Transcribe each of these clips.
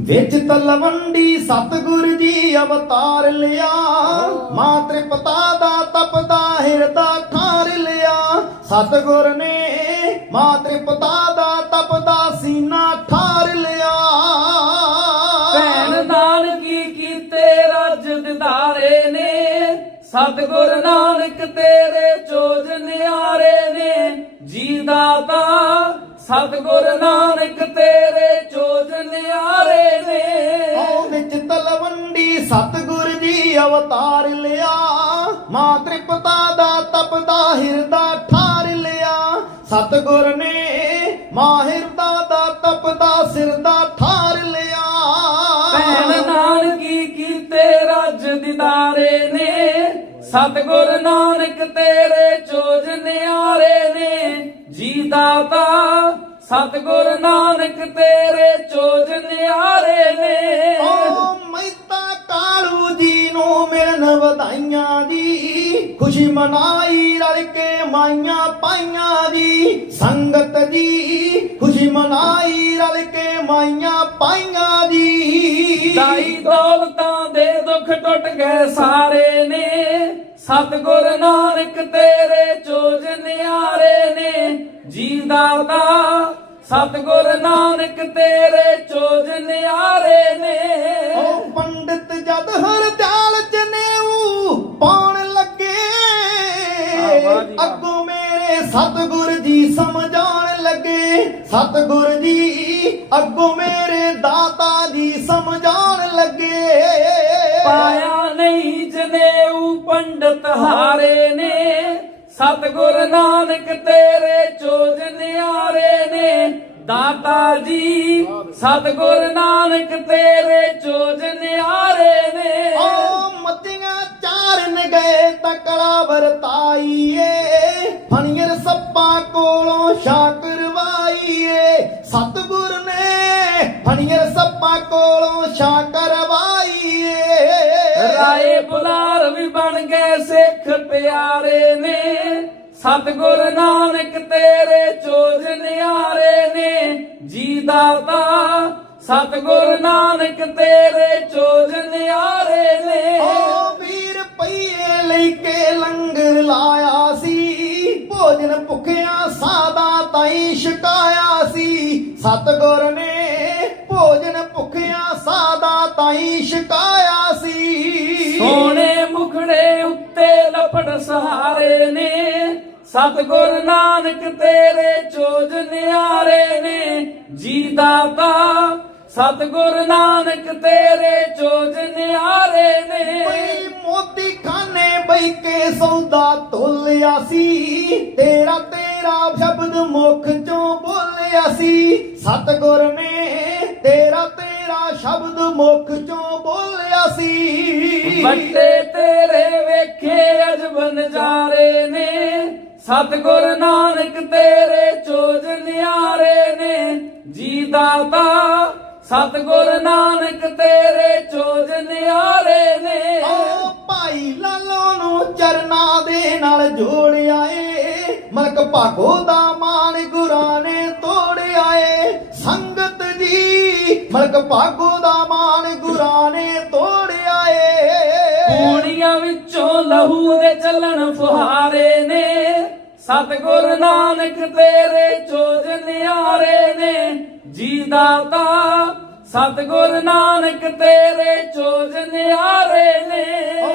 ਵਿੱਚ ਤਲਵੰਡੀ ਸਤਗੁਰ ਜੀ ਅਵਤਾਰ ਲਿਆ। ਮਾਂ ਤ੍ਰਿਪਤਾ ਦਾ ਤਪਦਾ ਹਿਰਦਾ ਠਾਰ ਲਿਆ। ਸਤਗੁਰ ਨੇ ਮਾਂ ਤ੍ਰਿਪਤਾ ਦਾ ਤਪਦਾ ਸੀਨਾ ਠਾਰ ਲਿਆ। ਭੈਣ ਨਾਨਕੀ ਕੀਤੇ ਰਜ ਦਿਦਾਰੇ ਨੇ। ਸਤਿਗੁਰ ਨਾਨਕ ਤੇਰੇ ਚੋਜ ਨਿਆਰੇ ਨੇ। ਜੀ ਦਾਤਾ ਸਤਿਗੁਰ ਨਾਨਕ ਤੇਰੇ ਚੋਜ ਨਿਆਰੇ ਨੇ। ਆਓ ਵਿੱਚ ਤਲਵੰਡੀ ਸਤਗੁਰ ਜੀ ਅਵਤਾਰ ਲਿਆ। ਮਾਂ ਤ੍ਰਿਪਤਾ ਦਾ ਤਪਦਾ ਹਿਰਦਾ ਠਾਰ ਲਿਆ। ਸਤਗੁਰ ਨੇ ਮਾਂ ਹਿਰਦਾ ਦਾ ਤਪਦਾ ਸਿਰ ਦਾ ਠਾਰ ਲਿਆ। ਭੈਣ ਨਾਨਕੀ ਕੀਤੇ ਰਜ ਦਿਦਾਰੇ ਨੇ। ਸਤਿਗੁਰ ਨਾਨਕ ਤੇਰੇ ਚੋਜ ਨਿਆਰੇ ਨੇ। ਜੀ ਦਾਤਾ ਸਤਿਗੁਰ ਨਾਨਕ ਤੇਰੇ ਚੋਜ ਨਿਆਰੇ ਨੇ। ਓ ਮਹਿਤਾ ਕਾਲੂ ਜੀ ਨੂੰ ਮਿਲਨ ਵਧਾਈਆਂ ਜੀ ਖੁਸ਼ੀ ਮਨਾਈ ਰਲ ਕੇ ਮਾਈਆਂ ਪਾਈਆਂ ਜੀ ਸੰਗਤ ਜੀ ਖੁਸ਼ੀ ਮਨਾਈ ਰਲ ਕੇ ਮਾਈਆਂ ਪਾਈਆਂ ਜੀ ਦਾਈ ਦੌਲਤਾਂ ਦੇ ਦੁੱਖ ਟੁੱਟ ਗਏ ਸਾਰੇ ਨੇ। ਸਤਿਗੁਰ ਨਾਨਕ ਤੇਰੇ ਚੋਜ ਨਿਆਰੇ ਨੇ। ਜੀ ਦਾਤਾ ਸਤਿਗੁਰ ਨਾਨਕ ਤੇਰੇ ਚੋਜ ਨਿਆਰੇ ਨੇ। ਓ ਪੰਡਿਤ ਜਦ ਹਰ ਦਿਆਲ ਚ ਨੇਊ ਪਾਉਣ ਲੱਗੇ। ਅੱਗੋਂ ਮੇਰੇ ਸਤਿਗੁਰ ਜੀ ਸਮਝਾਉਣ ਲੱਗੇ। ਸਤਿਗੁਰ ਜੀ ਅੱਗੋਂ ਮੇਰੇ ਦਾਤਾ ਜੀ ਸਮਝਾਉਣ ਲੱਗੇ। ਪਾਇਆ ਨਹੀਂ ਜਨੇਊ ਪੰਡਤ ਹਾਰੇ ਨੇ। ਸਤਿਗੁਰ ਨਾਨਕ ਤੇਰੇ ਚੋਜ ਨਿਆਰੇ ਨੇ। ਦਾਤਾ ਜੀ ਸਤਿਗੁਰ ਨਾਨਕ ਤੇਰੇ ਚੋਜ ਨਿਆਰੇ ਨੇ। ਓ ਮੱਤੀਆਂ ਚਾਰਨ ਗਏ ਤਕੜਾ ਵਰਤਾਈਏ ਫਣੀਰ ਸੱਪਾਂ ਕੋਲੋਂ ਸ਼ਾਕਰਵਾਈਏ ਸਤਿਗੁਰ ਨੇ ਫਣੀਰ ਸੱਪਾਂ ਕੋਲੋਂ ਸ਼ਾਕਰਵਾਈਏ ਰਾਏ ਬੁਲਾਰ ਵੀ ਬਣ ਗਏ ਸਿੱਖ ਪਿਆਰੇ ਨੇ। ਸਤਿਗੁਰ ਨਾਨਕ ਤੇਰੇ ਚੋਜ ਨਿਆਰੇ ਨੇ ਜੀ ਦਾਤਾ। ਸਤਿਗੁਰ ਨਾਨਕ ਤੇਰੇ ਚੋਜ ਨਿਆਰੇ ਨੇ। ਓ ਵੀਰ ਪਈਏ ਲੈ ਕੇ ਲੰਗਰ ਲਾਇਆ ਸੀ ਭੋਜਨ ਭੁੱਖਿਆਂ ਸਾਦਾ ਤਾਈ ਛਕਾਇਆ ਸੀ। ਸਤਗੁਰ ਨੇ ਭੋਜਨ ਭੁੱਖਿਆਂ ਸਾਦਾ ਤਾਈ ਛਕਾਇਆ ਸੀ। ਸੋਹਣੇ ਮੁਖੜੇ ਉੱਤੇ ਲਪੜ ਸਹਾਰੇ ਨੇ ਸਤਿਗੁਰ ਨਾਨਕ ਤੇਰੇ ਚੋਜ ਨਿਆਰੇ ਨੇ ਜੀ ਦਾਤਾ ਸਤਿਗੁਰ ਨਾਨਕ ਤੇਰੇ ਚੋਜ ਨਿਆਰੇ ਨੇ। ਬਈ ਮੋਤੀ ਖਾਨੇ ਬਈ ਕੇ ਸੌਦਾ ਤੋਲਿਆ ਸੀ, ਤੇਰਾ ਤੇਰਾ ਸ਼ਬਦ ਮੁਖ ਚੋਂ ਬੋਲਿਆ ਸੀ। ਸਤਗੁਰ ਨੇ ਤੇਰਾ ਤੇਰਾ ਸ਼ਬਦ ਮੁਖ ਚੋਂ ਬੋਲਿਆ ਸੀ। ਵੱਡੇ ਤੇਰੇ ਵੇਖੇ ਅਜਬ ਨਜ਼ਾਰੇ ਨੇ। ਸਤਿਗੁਰ ਨਾਨਕ ਤੇਰੇ ਚੋਜ ਨਿਆਰੇ ਨੇ। ਜੀ ਦਾਤਾ ਸਤਿਗੁਰ ਨਾਨਕ ਤੇਰੇ ਚੋਜ ਨਿਆਰੇ ਨੇ। ਓ ਭਾਈ ਲਾਲੋ ਨੂੰ ਚਰਨਾ ਦੇ ਨਾਲ ਜੋੜਿਆ ਏ। ਮਲਕ ਭਾਗੋ ਦਾ ਮਾਨ ਗੁਰਾਂ ਮਲਕ ਭਾਗੋ ਦਾ ਮਾਨ ਗੁਰਾਂ ਨੇ ਤੋੜਿਆ ਏ। ਪੂਣੀਆਂ ਵਿੱਚੋਂ ਲਹੂ ਦੇ ਚੱਲਣ ਫੁਹਾਰੇ ਨੇ। ਸਤਿਗੁਰ ਨਾਨਕ ਤੇਰੇ ਚੋਜ ਨਿਆਰੇ ਨੇ। ਜੀ ਦਾਤਾ ਸਤਿਗੁਰ ਨਾਨਕ ਤੇਰੇ ਚੋਜ ਨਿਆਰੇ ਨੇ।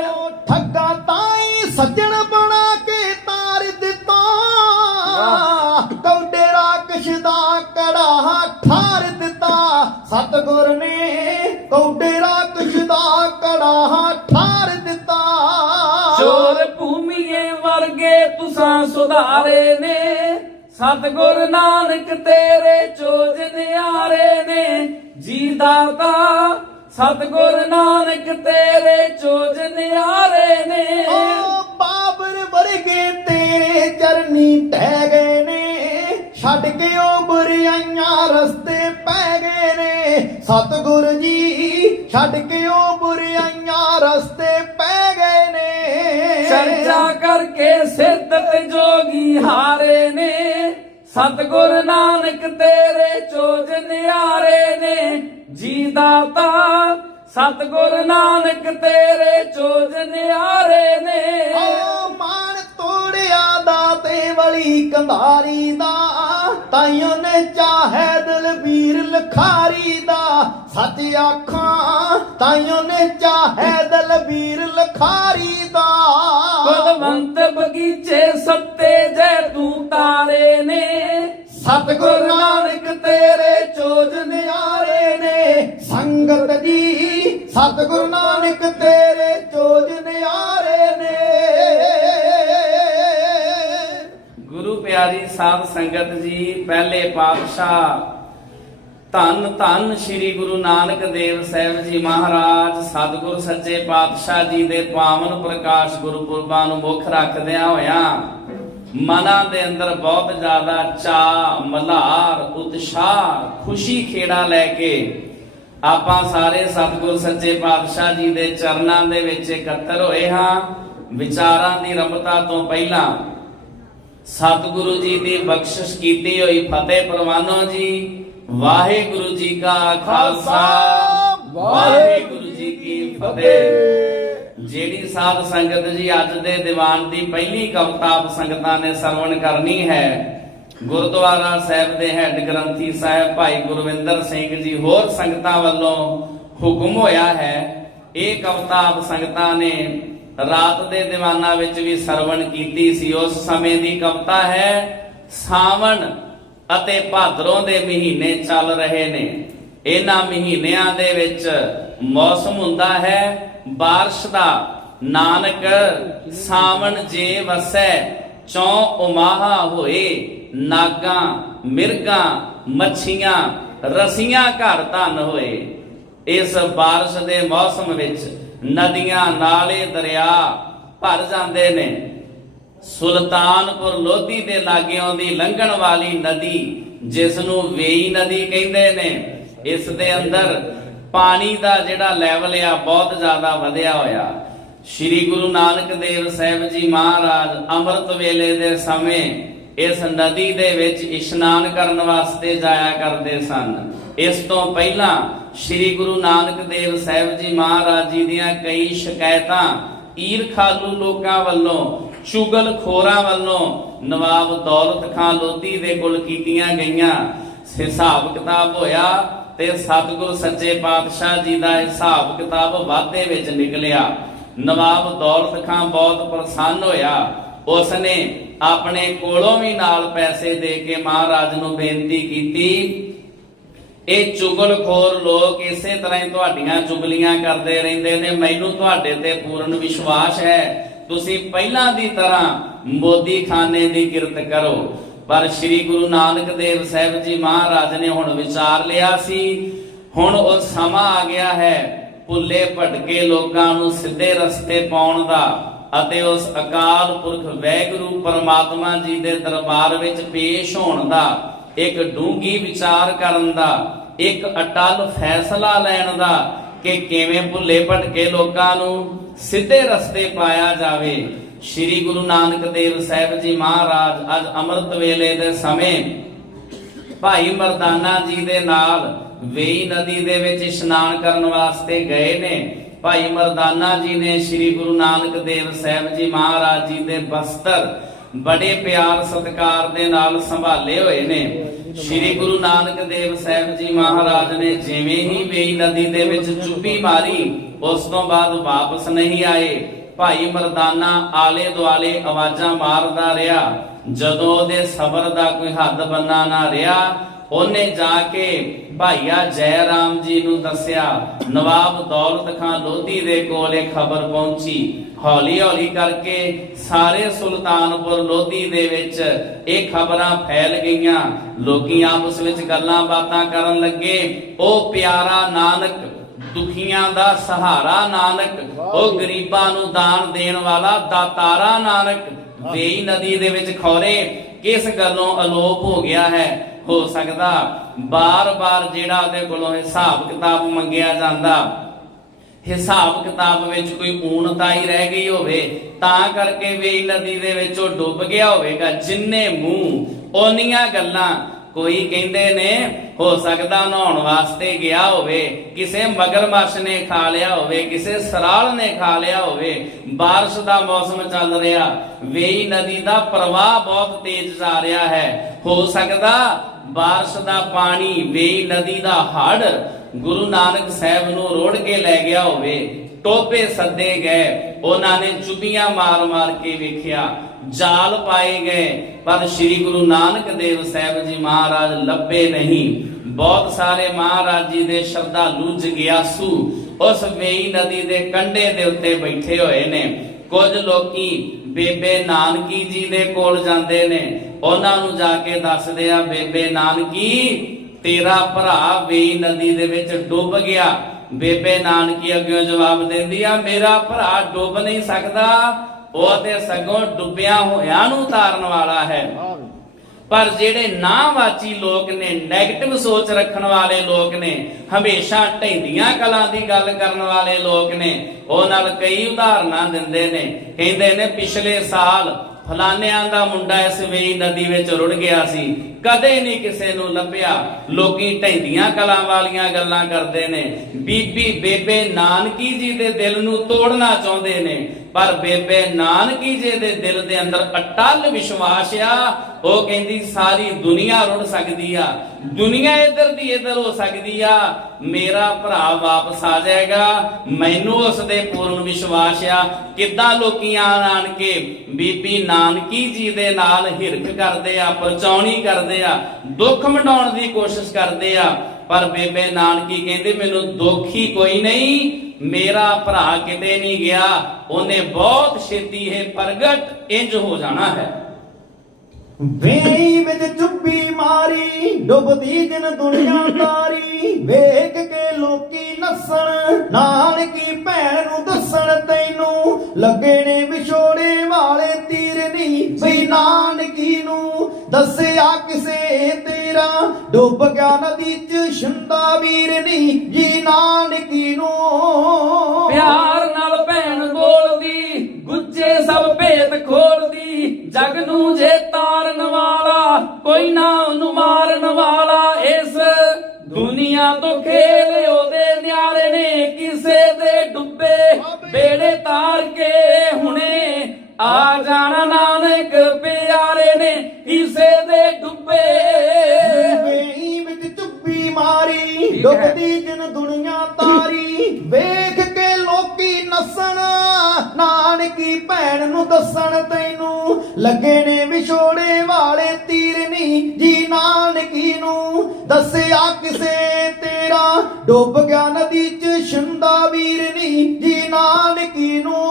ਓ ਠੱਗਾ ਤਾਈ ਸੱਜਣ ਬਣਾ ਕੇ ਤਾਰ ਦਿੱਤਾ। ਕੌਡੇ ਰਾਕਸ਼ ਦਾ ਕੜਾ ਠਾਰ ਦਿੱਤਾ ਸਤਗੁਰ ਨੇ ਕੌਡੇ ਰਾਕਸ਼ ਦਾ ਕੜਾ ਠਾਰ ਦਿੱਤਾ। ਚੋਰ ਭੂਮੀਏ ਵਰਗੇ ਤੁਸਾਂ ਸੁਧਾਰੇ ਨੇ। ਸਤਿਗੁਰ ਨਾਨਕ ਤੇਰੇ ਚੋਜ ਨਿਆਰੇ ਨੇ। ਜੀ ਦਾਤਾ ਸਤਿਗੁਰ ਨਾਨਕ ਤੇਰੇ ਚੋਜ ਨਿਆਰੇ ਨੇ। ਓ ਬਾਬਰ ਵਰਗੇ ਤੇਰੇ ਚਰਨੀ ਟਹਿ ਗਏ ਨੇ। ਛੱਡ ਕੇ ਉਹ ਬੁਰਾਈਆਂ ਰਸਤੇ ਸਤਿਗੁਰ ਜੀ ਛੱਡ ਕੇ ਉਹ ਬੁਰਾਈਆਂ ਰਸਤੇ ਪੈ ਗਏ ਨੇ। ਚਰਚਾ ਕਰਕੇ ਸਿੱਧ ਤੇ ਜੋਗੀ ਹਾਰੇ ਨੇ। ਸਤਿਗੁਰ ਨਾਨਕ ਤੇਰੇ ਚੋਜ ਨਿਆਰੇ ਨੇ। ਜੀ ਦਾਤਾ ਸਤਿਗੁਰ ਨਾਨਕ ਤੇਰੇ ਚੋਜ ਨਿਆਰੇ ਨੇ। ਓ ਮਾਨ ਤੋੜਿਆ ਦਾਤੇ ਵਲੀ ਕੰਧਾਰੀ ਦਾ। ਤਾਈਓ ਨੇ ਚਾਹੇ ਦਲਬੀਰ ਲਖਾਰੀ ਦਾ। ਸੱਚ ਆਖਾਂ ਤਾਈਓ ਨੇ ਚਾਹੇ ਦਲਬੀਰ ਲਖਾਰੀ ਦਾ। ਕੁਲਵੰਤ ਬਗੀਚੇ ਸੱਤੇ ਜੈ ਤੂੰ ਤਾਰੇ ਨੇ। ਸਤਿਗੁਰ ਨਾਨਕ ਤੇਰੇ ਚੋਜ ਨਿਆਰੇ ਨੇ। ਸੰਗਤ ਜੀ ਸਤਿਗੁਰ ਨਾਨਕ ਤੇਰੇ ਸਾਧ ਸੰਗਤ ਜੀ, ਪਹਿਲੇ ਪਾਤਸ਼ਾਹ, ਧੰਨ ਧੰਨ ਸ੍ਰੀ ਗੁਰੂ ਨਾਨਕ ਦੇਵ ਸਾਹਿਬ ਜੀ ਮਹਾਰਾਜ, ਸਤਿਗੁਰ ਸੱਚੇ ਪਾਤਸ਼ਾਹ ਜੀ ਦੇ ਪਾਵਨ ਪ੍ਰਕਾਸ਼ ਗੁਰਪੁਰਬਾਂ ਨੂੰ ਮੁੱਖ ਰੱਖਦਿਆਂ ਹੋਇਆਂ ਮਨਾਂ ਦੇ ਅੰਦਰ ਬਹੁਤ ਜ਼ਿਆਦਾ ਚਾ ਮਲਹਾਰ ਉਤਸ਼ਾਹ, ਖੁਸ਼ੀ ਖੇੜਾ ਲੈ ਕੇ ਆਪਾਂ ਸਾਰੇ ਸਤਿਗੁਰ ਸੱਚੇ ਪਾਤਸ਼ਾਹ ਜੀ ਦੇ ਚਰਨਾਂ ਦੇ ਵਿੱਚ ਇਕੱਤਰ ਹੋਏ ਹਾਂ। ਵਿਚਾਰਾਂ ਦੀ ਰਮਤਾ ਤੋਂ ਪਹਿਲਾਂ ਸਤਿਗੁਰੂ ਜੀ ਦੀ ਬਖਸ਼ਿਸ਼ ਕੀਤੀ ਹੋਈ ਫਤਿਹ ਪ੍ਰਵਾਨੋ ਜੀ। ਵਾਹਿਗੁਰੂ ਜੀ ਕਾ ਖਾਲਸਾ। ਵਾਹਿਗੁਰੂ ਜੀ ਕੀ ਫਤਿਹ। ਜਿਹੜੀ ਸਾਧ ਸੰਗਤ ਜੀ ਅੱਜ ਦੇ ਦੀਵਾਨ ਦੀ ਪਹਿਲੀ ਕਵਿਤਾ ਆਪ ਸੰਗਤਾਂ ਨੇ ਸਰਵਣ ਕਰਨੀ ਹੈ, ਗੁਰਦੁਆਰਾ ਸਾਹਿਬ ਦੇ ਹੈੱਡ ਗ੍ਰੰਥੀ ਸਾਹਿਬ ਭਾਈ ਗੁਰਵਿੰਦਰ ਸਿੰਘ ਜੀ ਹੋਰ ਸੰਗਤਾਂ ਵੱਲੋਂ ਹੁਕਮ ਹੋਇਆ ਹੈ, ਇਹ ਕਵਿਤਾ ਆਪ ਸੰਗਤਾਂ ਨੇ ਰਾਤ ਦੇ ਦੀਵਾਨਾਂ ਵਿੱਚ ਵੀ ਸਰਵਣ ਕੀਤੀ ਸੀ। ਉਸ ਸਮੇਂ ਦੀ ਕਵਿਤਾ ਹੈ, ਸਾਵਣ ਅਤੇ ਭਾਦਰੋਂ ਦੇ ਮਹੀਨੇ ਚੱਲ ਰਹੇ ਨੇ। ਇਹਨਾਂ ਮਹੀਨਿਆਂ ਦੇ ਵਿੱਚ ਮੌਸਮ ਹੁੰਦਾ ਹੈ, ਬਾਰਿਸ਼ ਦਾ। ਨਾਨਕ, ਸਾਵਣ ਜੇ ਵਸੈ, ਚੌ ਉਮਾਹਾ ਹੋਏ। ਨਾਗਾਂ, ਮਿਰਗਾਂ, ਮੱਛੀਆਂ, ਰਸੀਆਂ ਘਰ ਧਨ ਹੋਏ। ਇਸ ਬਾਰਿਸ਼ ਦੇ ਮੌਸਮ ਵਿੱਚ ਨਦੀਆਂ ਨਾਲੇ ਦਰਿਆ ਭਰ ਜਾਂਦੇ ਨੇ। ਸੁਲਤਾਨਪੁਰ ਲੋਧੀ ਦੇ ਲਾਗਿਓਂ ਦੀ ਲੰਘਣ ਵਾਲੀ ਨਦੀ ਜਿਸ ਨੂੰ ਵੇਈ ਨਦੀ ਕਹਿੰਦੇ ਨੇ, ਇਸ ਦੇ ਅੰਦਰ ਪਾਣੀ ਦਾ ਜਿਹੜਾ ਲੈਵਲ ਆ, ਬਹੁਤ ਜ਼ਿਆਦਾ ਵਧਿਆ ਹੋਇਆ। ਸ੍ਰੀ ਗੁਰੂ ਨਾਨਕ ਦੇਵ ਸਾਹਿਬ ਜੀ ਮਹਾਰਾਜ ਅੰਮ੍ਰਿਤ ਵੇਲੇ ਦੇ ਸਮੇਂ ਇਸ ਨਦੀ ਦੇ ਵਿੱਚ ਇਸ਼ਨਾਨ ਕਰਨ ਵਾਸਤੇ ਜਾਇਆ ਕਰਦੇ ਸਨ। ਇਸ ਤੋਂ ਪਹਿਲਾਂ ਸ੍ਰੀ ਗੁਰੂ ਨਾਨਕ ਦੇਵ ਸਾਹਿਬ ਜੀ ਮਹਾਰਾਜ ਜੀ ਦੀਆਂ ਕਈ ਸ਼ਿਕਾਇਤਾਂ, ਈਰਖਾਲੂ ਲੋਕਾਂ ਵੱਲੋਂ ਚੁਗਲ ਖੋਰਾਂ ਵੱਲੋਂ ਨਵਾਬ ਦੌਲਤ ਖਾਨ ਲੋਧੀ ਦੇ ਕੋਲ ਕੀਤੀਆਂ ਗਈਆਂ। ਹਿਸਾਬ ਕਿਤਾਬ ਹੋਇਆ ਤੇ ਸਤਿਗੁਰ ਸੱਚੇ ਪਾਤਸ਼ਾਹ ਜੀ ਦਾ ਹਿਸਾਬ ਕਿਤਾਬ ਵਾਧੇ ਵਿੱਚ ਨਿਕਲਿਆ। ਨਵਾਬ ਦੌਲਤ ਖਾਨ ਬਹੁਤ ਪ੍ਰਸੰਨ ਹੋਇਆ। ਉਸਨੇ ਆਪਣੇ ਕੋਲੋਂ ਵੀ ਨਾਲ ਪੈਸੇ ਦੇ ਕੇ ਮਹਾਰਾਜ ਨੂੰ ਬੇਨਤੀ ਕੀਤੀ ਇਹ ਚੁਗਲਖੋਰ ਲੋਕ ਇਸੇ ਤਰ੍ਹਾਂ ਹੀ ਤੁਹਾਡੀਆਂ ਚੁਗਲੀਆਂ ਕਰਦੇ ਰਹਿੰਦੇ ਨੇ। ਮੈਨੂੰ ਤੁਹਾਡੇ ਤੇ ਪੂਰਨ ਵਿਸ਼ਵਾਸ ਹੈ। ਤੁਸੀਂ ਪਹਿਲਾਂ ਦੀ ਤਰ੍ਹਾਂ ਮੋਦੀ ਖਾਨੇ ਦੀ ਕਿਰਤ ਕਰੋ। ਪਰ ਸ੍ਰੀ ਗੁਰੂ ਨਾਨਕ ਦੇਵ ਸਾਹਿਬ ਜੀ ਮਹਾਰਾਜ ਨੇ ਹੁਣ ਵਿਚਾਰ ਲਿਆ ਸੀ। ਹੁਣ ਉਹ ਸਮਾਂ ਆ ਗਿਆ ਹੈ ਭੁੱਲੇ ਭਟਕੇ ਲੋਕਾਂ ਨੂੰ ਸਿੱਧੇ ਰਸਤੇ ਪਾਉਣ ਦਾ ਅਤੇ ਉਸ ਅਕਾਲ ਪੁਰਖ ਵੈਗੁਰੂ ਪਰਮਾਤਮਾ ਜੀ ਦੇ ਦਰਬਾਰ ਵਿੱਚ ਪੇਸ਼ ਹੋਣ ਦਾ। ਇੱਕ ਡੂੰਗੀ ਵਿਚਾਰ ਕਰਨ ਦਾ, ਇੱਕ ਅਟਲ ਫੈਸਲਾ ਲੈਣ ਦਾ ਕਿ ਕਿਵੇਂ ਭੁੱਲੇ ਭਟਕੇ ਲੋਕਾਂ ਨੂੰ ਸਿੱਧੇ ਰਸਤੇ ਪਾਇਆ ਜਾਵੇ। ਸ੍ਰੀ ਗੁਰੂ ਨਾਨਕ ਦੇਵ ਸਾਹਿਬ ਜੀ ਮਹਾਰਾਜ ਅੱਜ ਅੰਮ੍ਰਿਤ ਵੇਲੇ ਦੇ ਸਮੇਂ ਭਾਈ ਮਰਦਾਨਾ ਜੀ ਦੇ ਨਾਲ ਵੇਈ ਨਦੀ ਦੇ ਵਿੱਚ ਇਸ਼ਨਾਨ ਕਰਨ ਵਾਸਤੇ ਗਏ ਨੇ। ਭਾਈ ਮਰਦਾਨਾ ਜੀ ਨੇ ਸ੍ਰੀ ਗੁਰੂ ਨਾਨਕ ਦੇਵ ਸਾਹਿਬ ਜੀ ਮਹਾਰਾਜ ਜੀ ਦੇ ਬਸਤਰ ਬੜੇ ਪਿਆਰ ਸਤਿਕਾਰ ਦੇ ਨਾਲ ਸੰਭਾਲੇ ਹੋਏ ਨੇ। ਸ੍ਰੀ ਗੁਰੂ ਨਾਨਕ ਦੇਵ ਸਾਹਿਬ ਜੀ ਮਹਾਰਾਜ ਨੇ ਜਿਵੇਂ ਹੀ ਵੇਈ ਨਦੀ ਦੇ ਵਿੱਚ ਚੁੱਪੀ ਮਾਰੀ, ਉਸ ਤੋਂ ਬਾਅਦ ਵਾਪਸ ਨਹੀਂ ਆਏ। ਭਾਈ ਮਰਦਾਨਾ ਆਲੇ ਦੁਆਲੇ ਆਵਾਜ਼ਾਂ ਮਾਰਦਾ ਰਿਹਾ। ਜਦੋਂ ਉਹਦੇ ਸਬਰ ਦਾ ਕੋਈ ਹੱਦ ਬੰਨਾ ਨਾ ਰਿਹਾ ਉਹਨੇ ਜਾ ਕੇ ਭਾਈਆ ਜੈ ਰਾਮ ਜੀ ਨੂੰ ਦੱਸਿਆ ਨਵਾਬ ਦੌਲਤ ਖਾਨ ਲੋਧੀ ਦੇ ਕੋਲ ਇਹ ਖਬਰ ਪਹੁੰਚੀ। ਹੌਲੀ ਹੌਲੀ ਕਰਕੇ ਸਾਰੇ ਸੁਲਤਾਨਪੁਰ ਲੋਧੀ ਦੇ ਵਿੱਚ ਇਹ ਖਬਰਾਂ ਫੈਲ ਗਈਆਂ। ਲੋਕੀ ਆਪਸ ਵਿੱਚ ਗੱਲਾਂ ਬਾਤਾਂ ਕਰਨ ਲੱਗੇ। ਉਹ ਪਿਆਰਾ ਨਾਨਕ ਦੁਖੀਆਂ ਦਾ ਸਹਾਰਾ ਨਾਨਕ ਉਹ ਗਰੀਬਾਂ ਨੂੰ ਦਾਨ ਦੇਣ ਵਾਲਾ ਦਾਤਾਰਾ ਨਾਨਕ ਵੇਈ ਨਦੀ ਦੇ ਵਿੱਚ ਖੌਰੇ, ਕਿਸ ਗੱਲੋਂ ਅਲੋਪ ਹੋ ਗਿਆ ਹੈ? ਹੋ ਸਕਦਾ ਬਾਰ-ਬਾਰ ਜਿਹੜਾ ਉਹਦੇ ਕੋਲੋਂ ਹਿਸਾਬ ਕਿਤਾਬ ਮੰਗਿਆ ਜਾਂਦਾ। ਹਿਸਾਬ ਕਿਤਾਬ ਵਿੱਚ ਕੋਈ ਊਣਤਾ ਹੀ ਰਹਿ ਗਈ ਹੋਵੇ, ਤਾਂ ਕਰਕੇ ਵੇਈ ਨਦੀ ਦੇ ਵਿੱਚ ਉਹ ਡੁੱਬ ਗਿਆ ਹੋਵੇਗਾ। ਜਿੰਨੇ ਮੂੰਹ ਓਨੀਆਂ ਗੱਲਾਂ ਕੋਈ ਕਹਿੰਦੇ ਨੇ ਹੋ ਸਕਦਾ ਨਹਾਉਣ ਵਾਸਤੇ ਗਿਆ ਹੋਵੇ ਕਿਸੇ ਮਗਰਮੱਛ ਨੇ ਖਾ ਲਿਆ ਹੋਵੇ ਕਿਸੇ ਸਰਾਲ ਨੇ ਖਾ ਲਿਆ ਹੋਵੇ بارش ਦਾ ਮੌਸਮ ਚੱਲ ਰਿਹਾ ਵੇਈ ਨਦੀ ਦਾ ਪ੍ਰਵਾਹ ਬਹੁਤ ਤੇਜ਼ ਜਾ ਰਿਹਾ ਹੈ ਹੋ ਸਕਦਾ بارش ਦਾ ਪਾਣੀ ਵੇਈ ਨਦੀ ਦਾ ਹੜ ਗੁਰੂ ਨਾਨਕ ਸਾਹਿਬ ਨੂੰ ਰੋੜ ਕੇ ਲੈ ਗਿਆ ਹੋਵੇ ਟੋਪੇ ਸੱਦੇ ਗਏ ਉਹਨਾਂ ਨੇ ਚੁਬੀਆਂ ਮਾਰ-ਮਾਰ ਕੇ ਵੇਖਿਆ ਜਾਲ ਪਾਏ ਗਏ, ਪਰ ਸ੍ਰੀ ਗੁਰੂ ਨਾਨਕ ਦੇਵ ਸਾਹਿਬ ਜੀ ਮਹਾਰਾਜ ਲੱਭੇ ਨਹੀਂ। ਬਹੁਤ ਸਾਰੇ ਮਹਾਰਾਜ ਜੀ ਦੇ ਸ਼ਰਧਾਲੂ ਜਗਿਆਸੂ ਉਸ ਵੇਈ ਨਦੀ ਦੇ ਕੰਢੇ ਦੇ ਉੱਤੇ ਬੈਠੇ ਹੋਏ ਨੇ। ਕੁਝ ਲੋਕੀ ਬੇਬੇ ਨਾਨਕੀ ਜੀ ਦੇ ਕੋਲ ਜਾਂਦੇ ਨੇ। ਉਹਨਾਂ ਨੂੰ ਜਾ ਕੇ ਦੱਸਦੇ ਆ, ਬੇਬੇ ਨਾਨਕੀ, ਤੇਰਾ ਭਰਾ ਵੇਈ ਨਦੀ ਦੇ ਵਿੱਚ ਡੁੱਬ ਗਿਆ। ਬੇਬੇ ਨਾਨਕੀ ਅੱਗੇ ਜਵਾਬ ਦਿੰਦੀ ਆ, ਮੇਰਾ ਭਰਾ ਡੁੱਬ ਨਹੀਂ ਸਕਦਾ। ਉਹ ਤੇ ਸਗੋਂ ਡੁੱਬਿਆ ਹੋਇਆਂ ਨੂੰ ਉਤਾਰਨ ਵਾਲਾ ਹੈ। ਪਰ ਜਿਹੜੇ ਨਾਵਾਚੀ ਲੋਕ ਨੇ 네ਗੇਟਿਵ ਸੋਚ ਰੱਖਣ ਵਾਲੇ ਲੋਕ ਨੇ, ਹਮੇਸ਼ਾ ਢੈਂਦੀਆਂ ਕਲਾਂ ਦੀ ਗੱਲ ਕਰਨ ਵਾਲੇ ਲੋਕ ਨੇ, ਉਹ ਨਾਲ ਕਈ ਉਦਾਹਰਨਾਂ ਦਿੰਦੇ ਨੇ। ਕਹਿੰਦੇ ਨੇ, ਪਿਛਲੇ ਸਾਲ ਫਲਾਨਿਆਂ ਦਾ ਮੁੰਡਾ ਇਸ ਵੇਈ ਨਦੀ ਵਿੱਚ ਰੁੜ ਗਿਆ ਸੀ। ਕਦੇ ਨਹੀਂ ਕਿਸੇ ਨੂੰ ਲੱਭਿਆ। ਲੋਕੀ ਢੈਂਦੀਆਂ ਕਲਾਂ ਵਾਲੀਆਂ ਗੱਲਾਂ ਕਰਦੇ ਨੇ। ਬੀਬੀ ਬੇਬੇ ਨਾਨਕੀ ਜੀ ਦੇ ਦਿਲ ਨੂੰ ਤੋੜਨਾ ਚਾਹੁੰਦੇ ਨੇ। ਪਰ ਬੇਬੇ ਨਾਨਕੀ ਜੀ ਦੇ ਦਿਲ ਦੇ ਅੰਦਰ ਅਟਲ ਵਿਸ਼ਵਾਸ ਆ, ਉਹ ਕਹਿੰਦੀ ਸਾਰੀ ਦੁਨੀਆ ਰੁੜ ਸਕਦੀ ਆ, ਦੁਨੀਆ ਇੱਧਰ ਦੀ ਇੱਧਰ ਹੋ ਸਕਦੀ ਆ, ਮੇਰਾ ਭਰਾ ਵਾਪਸ ਆ ਜਾਏਗਾ, ਮੈਨੂੰ ਉਸ ਦੇ ਪੂਰਨ ਵਿਸ਼ਵਾਸ ਆ। ਕਿੱਦਾਂ ਲੋਕੀ ਆਣ ਆਣ ਕੇ ਬੀਬੀ ਨਾਨਕੀ ਜੀ ਦੇ ਨਾਲ ਹਿਰਖ ਕਰਦੇ ਆ ਪਰਚਾਉਣੀ ਕਰਦੇ ਆ, ਦੁੱਖ ਮਨਾਉਣ ਦੀ ਕੋਸ਼ਿਸ਼ ਕਰਦੇ ਆ ਪਰ ਬੇਬੇ ਨਾਨਕੀ ਕਹਿੰਦੇ, ਮੈਨੂੰ ਦੁੱਖ ਕੋਈ ਨਹੀਂ, ਮੇਰਾ ਭਰਾ ਕਿਤੇ ਨਹੀਂ ਗਿਆ, ਉਹਨੇ ਬਹੁਤ ਛੇਤੀ ਇਹ ਪ੍ਰਗਟ ਇੰਜ ਹੋ ਜਾਣਾ ਹੈ। ਵੇਈ ਵਿੱਚ ਚੁੱਪੀ ਮਾਰੀ, ਡੁੱਬਦੀ ਦਿਨ ਦੁਨੀਆ ਤਾਰੀ, ਵੇਖ ਕੇ ਲੋਕੀ ਨੱਸਣ, ਨਾਨਕੀ ਭੈਣ ਨੂੰ ਦੱਸਣ ਤੈਨੂੰ ਲੱਗੇ ਨੇ ਵਿਛੋੜੇ ਵਾਲੇ ਤੀਰ ਨਹੀਂ ਬਈ ਨਾਨਕੀ ਨੂੰ ਦੱਸਿਆ ਕਿਸੇ ਤੇਰਾ ਡੁੱਬ ਗਿਆ ਨਦੀ ਚ ਛੰਦਾ ਵੀਰ ਨਹੀਂ ਜੀ ਨਾਨਕੀ ਨੂੰ। ਪਿਆਰ ਨਾਲ ਭੈਣ ਬੋਲਦੀ ਗੁੱਜੇ ਸਭ ਭੇਤ ਖੋਲਦੀ ਜਗ ਨੂੰ ਜੇ ਤਾਰਨ ਵਾਲਾ ਕੋਈ ਨਾ ਉਹਨੂੰ ਮਾਰਨ ਵਾਲਾ। ਇਸ ਦੁਨੀਆ ਤੋਂ ਖੇਲ ਉਹਦੇ ਨਿਆਰੇ ਨੇ ਕਿਸੇ ਦੇ ਡੁੱਬੇ ਬੇੜੇ ਤਾਰ ਕੇ ਹੁਣੇ ਆ ਜਾਣਾ ਨਾਨਕ ਪਿਆਰੇ ਠੀਕ ਹੈ। ਡੁੱਬਦੀ ਦੁਨੀਆ ਤਾਰੀ ਵੇਖ ਕੇ ਲੋਕੀ ਨੱਸਣ। ਨਾਨਕੀ ਭੈਣ ਨੂੰ ਦੱਸਣ ਤੈਨੂੰ ਲੱਗੇ ਨੇ ਵਿਛੋੜੇ ਵਾਲੇ ਤੀਰ ਨਹੀਂ ਜੀ ਨਾਨਕੀ ਨੂੰ ਦੱਸਿਆ ਕਿਸੇ ਤੇਰਾ ਡੁੱਬ ਗਿਆ ਨਦੀ ਚ ਛੰਦਾ ਵੀਰ ਨਹੀਂ ਜੀ ਨਾਨਕੀ ਨੂੰ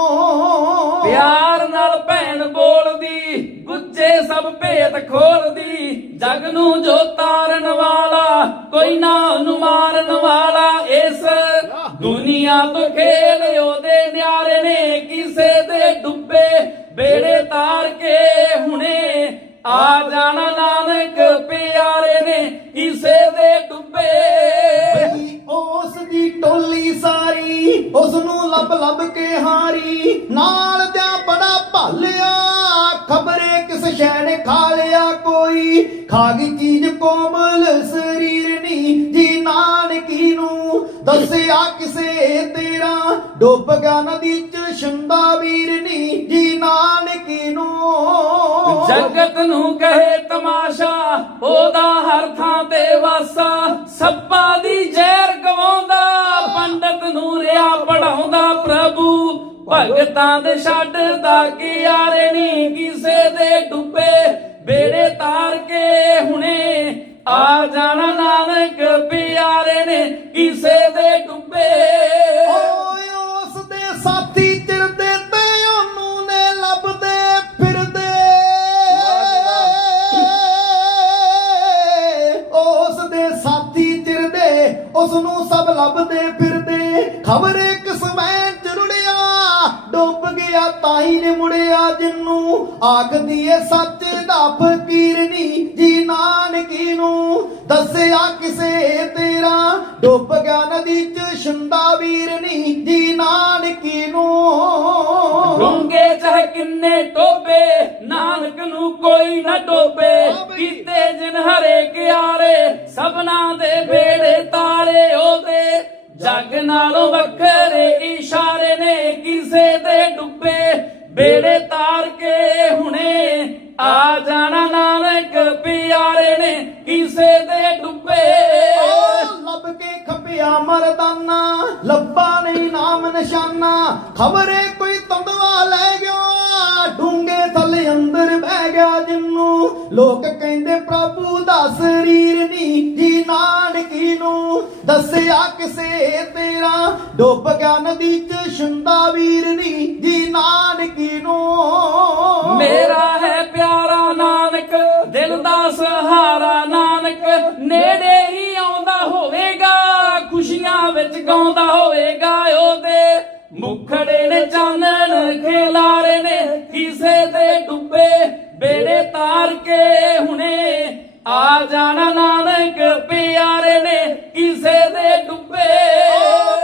ਪਿਆਰ ਨਾਲ ਭੈਣ ਬੋਲਦੀ ਗੁੱਜੇ ਸਭ ਭੇਤ ਖੋਲਦੀ। ਜਗ ਨੂੰ ਜੋ ਤਾਰਨ ਵਾਲਾ, ਕੋਈ ਨਾ ਉਹਨੂੰ ਮਾਰਨ ਵਾਲਾ ਇਸ ਦੁਨੀਆ ਤੋਂ ਖੇਲ ਉਹਦੇ ਨਿਆਰੇ ਨੇ, ਕਿਸੇ ਦੇ ਡੁੱਬੇ ਬੇੜੇ ਤਾਰ ਕੇ ਹੁਣੇ ਆ ਜਾਣਾ ਨਾਨਕ ਪਿਆਰੇ ਨੇ, ਕਿਸੇ ਦੇ ਡੁੱਬੇ। ਉਸ ਦੀ ਟੋਲੀ ਸਾਰੀ, ਉਸ ਨੂੰ ਲੱਭ ਲੱਭ ਕੇ ਹਾਰੀ, ਨਾਲ ਦਿਆਂ ਬੜਾ ਭਾਲਿਆ ਖਬਰੇ ਕਿਸ ਸ਼ੈ ਨੇ ਖਾ ਲਿਆ ਕੋਈ? ਖਾ ਗਈ ਚੀਜ਼ ਕੋਮਲ, ਸਰੀਰ ਨਹੀਂ ਜੀ ਨਾਨਕੀ ਨੂੰ। ਦੱਸਿਆ ਕਿਸੇ ਤੇਰਾ, ਡੁੱਬ ਗਿਆ ਨਦੀ ਚ ਛੰਦਾ ਵੀਰ ਨਹੀਂ ਜੀ ਨਾਨਕੀ ਨੂੰ। ਜਗਤ ਨੂੰ ਕਹੇ ਤਮਾਸ਼ਾ, ਉਹਦਾ ਹਰ ਥਾਂ ਤੇ ਵਾਸਾ। ਸੱਪਾ ਦੀ ਜ਼ਹਿਰ ਗਵਾਉਂਦਾ, ਪੰਡਤ ਨੂੰ ਰਿਆ ਪੜਾਉਂਦਾ ਪ੍ਰਭੂ। ਭਗਤਾਂ ਦੇ ਛੱਡਦਾ ਕਿ ਯਾਰੇ ਨਹੀਂ ਕਿਸੇ ਦੇ ਡੁੱਬੇ ਬੇੜੇ ਤਾਰ ਕੇ ਹੁਣੇ। ਆ ਜਾਣਾ ਨਾਨਕ ਪਿਆਰੇ ਨੇ ਕਿਸੇ ਦੇ ਡੁੱਬੇ। ਓਏ ਉਸ ਦੇ ਸਾਥੀ ਚਿਰਦੇ ਤੇ ਉਹਨੂੰ ਨੇ ਲੱਭਦੇ ਫਿਰਦੇ। ਉਸ ਦੇ ਸਾਥੀ ਚਿਰਦੇ ਉਸ ਨੂੰ ਸਭ ਲੱਭਦੇ ਫਿਰਦੇ। ਖਬਰੇ ਕਿਸ ਤਾਈ ਨੇ ਮੁੜਿਆ ਜਿੰਨੂੰ ਆਖਦੀ ਏ ਸੱਚ ਦਾ ਫਕੀਰ ਨਹੀਂ ਜੀ ਨਾਨਕੀ ਨੂੰ। ਦੱਸਿਆ ਕਿਸੇ ਤੇਰਾ ਡੁੱਬ ਗਿਆ ਨਦੀ ਚ ਛੰਦਾ ਵੀਰ ਨਹੀਂ ਜੀ ਨਾਨਕੀ ਨੂੰ। ਡੂੰਗੇ ਚਾਹੇ ਕਿੰਨੇ ਟੋਬੇ ਨਾਨਕ ਨੂੰ ਕੋਈ ਨਾ ਡੋਬੇ ਕੀ ਹਰੇ ਕਿਆਰੇ ਸਭਨਾ ਦੇ ਬੇੜੇ ਤਾਰੇ ਉਹਦੇ। ਜੱਗ ਨਾਲੋਂ ਵੱਖਰੇ ਇਸ਼ਾਰੇ ਨੇ ਕਿਸੇ ਦੇ ਡੁੱਬੇ। ਬੇੜੇ ਤਾਰ ਕੇ ਹੁਣੇ ਆ ਜਾਣਾ ਨਾਨਕ ਪਿਆਰੇ ਨੇ ਕਿਸੇ ਦੇ ਡੁੱਬੇ। ਲੱਭ ਕੇ ਖਪਿਆ ਮਰਦਾਨਾ, ਲੱਭਾ ਨਹੀਂ ਨਾਮ ਨਿਸ਼ਾਨਾ। ਖਬਰੇ ਕੋਈ ਤੰਦਵਾ ਲੈ ਗਿਆ ਅੰਦਰ ਬਹਿ ਗਿਆ ਜਿੰਨੂੰ। ਲੋਕ ਕਹਿੰਦੇ, ਪ੍ਰਭੂ ਦਾ ਸਰੀਰ ਨਹੀਂ ਜੀ ਨਾਨਕੀ ਨੂੰ। ਦੱਸਿਆ ਕਿਸੇ ਤੇਰਾ। ਡੁੱਬ ਗਿਆ ਨਦੀ ਚ, ਸ਼ੰਦਾ ਵੀਰ ਨਹੀਂ ਜੀ ਨਾਨਕੀ ਨੂੰ। ਮੇਰਾ ਹੈ ਪਿਆਰਾ ਨਾਨਕ, ਦਿਲ ਦਾ ਸਹਾਰਾ ਨਾਨਕ। ਨੇੜੇ ਹੀ ਆਉਂਦਾ ਹੋਵੇਗਾ, ਖੁਸ਼ੀਆਂ ਵਿੱਚ ਗਾਉਂਦਾ ਹੋਵੇਗਾ, ਉਹਦੇ ਮੁਖੜੇ ਨੇ ਚਾਨਣ ਖਿਲਾਰੇ ਨੇ ਕਿਸੇ ਦੇ ਡੁੱਬੇ ਬੇੜੇ ਤਾਰ ਕੇ ਹੁਣੇ। ਆ ਜਾਣਾ ਨਾਨਕ ਪਿਆਰੇ ਨੇ ਕਿਸੇ ਦੇ ਡੁੱਬੇ।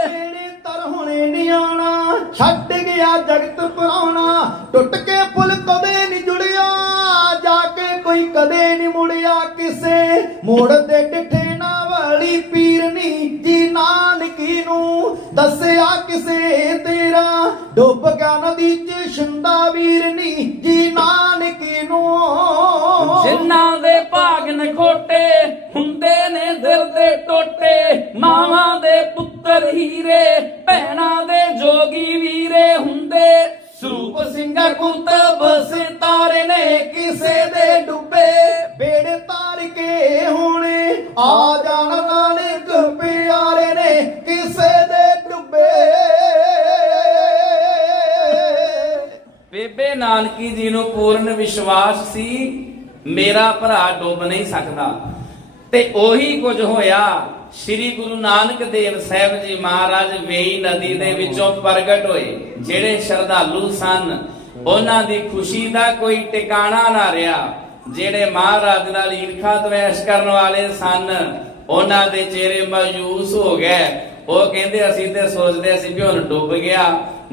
ਜਿਹੜੇ ਤਰ ਹੁਣੇ ਨਿਆਣਾ ਛੱਡ ਗਿਆ ਜਗਤ ਪੁਰਾਣਾ ਟੁੱਟ ਕੇ ਪੁਲ ਕਦੇ ਨਹੀਂ ਜੁੜਿਆ, ਜਾ ਕੇ ਕੋਈ ਕਦੇ ਨਹੀਂ ਮੁੜਿਆ ਕਿਸੇ। ਮੋੜ ਤੇ ਡਿੱਠੇ ਨਾ ਵਾਲੀ ਪੀਰਨੀ ਜੀ ਨਾਨਕੀ ਨੂੰ। ਦੱਸਿਆ ਕਿਸੇ ਤੇਰਾ, ਡੁੱਬ ਗਿਆ ਨਦੀ ਚ ਸ਼ੰਦਾ ਵੀਰਨੀ ਜੀ ਨਾਨਕੀ ਨੂੰ। ਜਿਨ੍ਹਾਂ ਦੇ ਭਾਗ ਨਖੋਟੇ, ਹੁੰਦੇ ਨੇ ਦਿਲ ਦੇ ਟੋਟੇ। ਮਾਵਾਂ ਦੇ ਪੁੱਤਰ ਹੀਰੇ, ਭੈਣਾਂ ਦੇ ਜੋਗੀ ਵੀਰੇ ਹੁੰਦੇ। ਸਰੂਪ ਸਿੰਘਾ ਕੁਤਬ ਸਿਤਾਰੇ ਨੇ ਕਿਸੇ ਦੇ ਡੁੱਬੇ। ਬੇੜੇ ਤਾਰ ਕੇ ਹੁਣੇ ਆ ਜਾਣ ਨਾਨਕ, ਪਿਆਰੇ ਨੇ ਕਿਸੇ ਦੇ ਡੁੱਬੇ। ਬੇਬੇ ਨਾਨਕੀ ਜੀ ਨੂੰ ਪੂਰਨ ਵਿਸ਼ਵਾਸ ਸੀ, ਮੇਰਾ ਭਰਾ ਡੁੱਬ ਨਹੀਂ ਸਕਦਾ। ਤੇ ਉਹੀ ਕੁਝ ਹੋਇਆ ਸ੍ਰੀ ਗੁਰੂ ਨਾਨਕ ਦੇਵ ਸਾਹਿਬ ਜੀ ਮਹਾਰਾਜ ਵੇਈ ਨਦੀ ਦੇ ਵਿੱਚੋਂ ਪ੍ਰਗਟ ਹੋਏ, ਜਿਹੜੇ ਸ਼ਰਧਾਲੂ ਸਨ, ਉਹਨਾਂ ਦੀ ਖੁਸ਼ੀ ਦਾ ਕੋਈ ਟਿਕਾਣਾ ਨਾ ਰਿਹਾ। ਜਿਹੜੇ ਮਹਾਰਾਜ ਨਾਲ ਈਰਖਾ ਦਵੇਸ਼ ਕਰਨ ਵਾਲੇ ਸਨ, ਉਹਨਾਂ ਦੇ ਚਿਹਰੇ ਮਾਯੂਸ ਹੋ ਗਏ। ਉਹ ਕਹਿੰਦੇ, ਅਸੀਂ ਤੇ ਸੋਚਦੇ ਸੀ ਵੀ ਹੁਣ ਡੁੱਬ ਗਿਆ।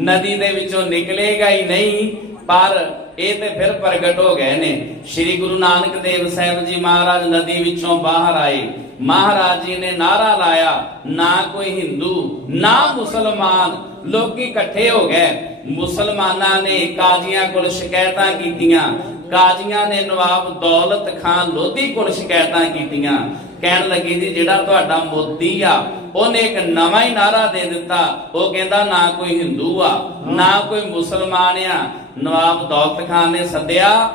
ਨਦੀ ਦੇ ਵਿੱਚੋਂ ਨਿਕਲੇਗਾ ਹੀ ਨਹੀਂ, ਪਰ ਇਹ ਤੇ ਫਿਰ ਪ੍ਰਗਟ ਹੋ ਗਏ ਨੇ। ਸ੍ਰੀ ਗੁਰੂ ਨਾਨਕ ਦੇਵ ਸਾਹਿਬ ਜੀ ਮਹਾਰਾਜ ਨਦੀ ਵਿੱਚੋਂ ਬਾਹਰ ਆਏ। ਮਹਾਰਾਜ ਜੀ ਨੇ ਨਾਰਾ ਲਾਇਆ, ਨਾ ਕੋਈ ਹਿੰਦੂ, ਨਾ ਮੁਸਲਮਾਨ, ਲੋਕੀ ਇਕੱਠੇ ਹੋ ਗਏ। ਮੁਸਲਮਾਨਾਂ ਨੇ ਕਾਜ਼ੀਆਂ ਕੋਲ ਸ਼ਿਕਾਇਤਾਂ ਕੀਤੀਆਂ। ਕਾਜ਼ੀਆਂ ਨੇ ਨਵਾਬ ਦੌਲਤ ਖਾਨ ਲੋਧੀ ਕੋਲ ਸ਼ਿਕਾਇਤਾਂ ਕੀਤੀਆਂ। ਕਹਿਣ ਲੱਗੀ ਜੀ ਜਿਹੜਾ ਤੁਹਾਡਾ ਮੋਦੀ ਆ, ਉਹਨੇ ਇੱਕ ਨਵਾਂ ਹੀ ਨਾਰਾ ਦੇ ਦਿੱਤਾ। ਉਹ ਕਹਿੰਦਾ, ਨਾ ਕੋਈ ਹਿੰਦੂ ਆ, ਨਾ ਕੋਈ ਮੁਸਲਮਾਨ ਆ। ਨਵਾਬ ਦੌਲਤ ਖਾਨ ਨੇ ਸੱਦਿਆ।